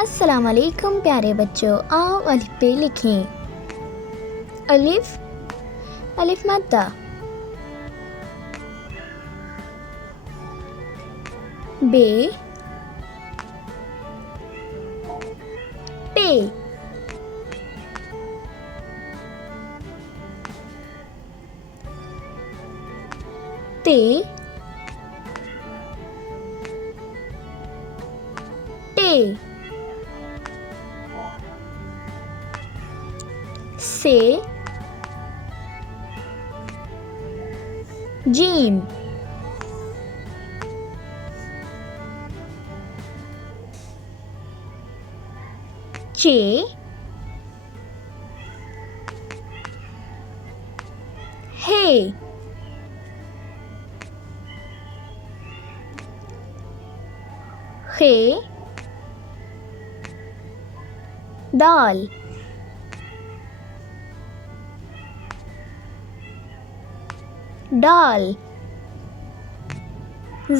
अस्सलाम वालेकुम प्यारे बच्चों, आओ अलिफ पे लिखें। अलिफ, अलिफ मद्दा। बे, पे। ते, टे। से, जीम। चे, हे। खे, दाल। डाल,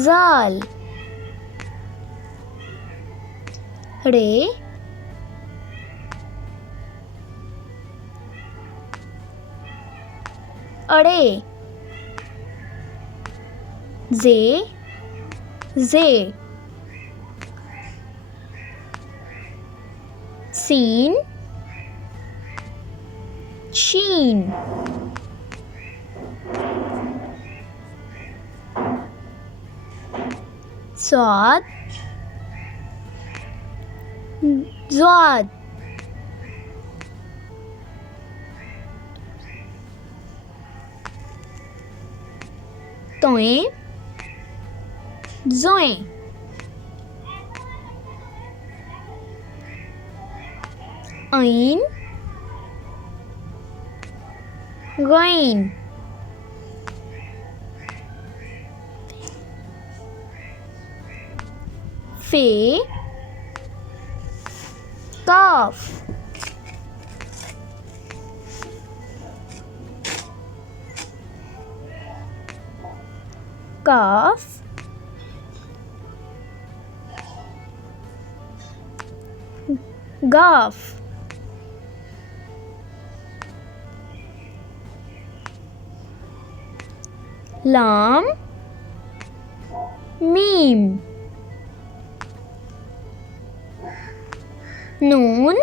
जाल। रे, अड़े। जे, जे। सीन, शीन। स्वाद, ज़्वाद। तोएं, ज़ोएं। ऐन, गैन। फे, काफ। काफ, गाफ। लाम, मीम। नून,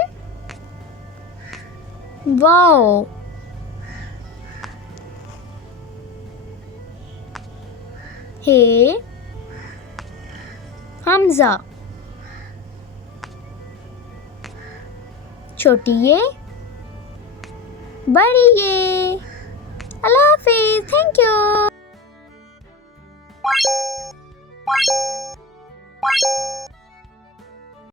वाव। हे, हमजा। छोटी ये, बड़ी ये। अल्लाह हाफिज़, थैंक यू।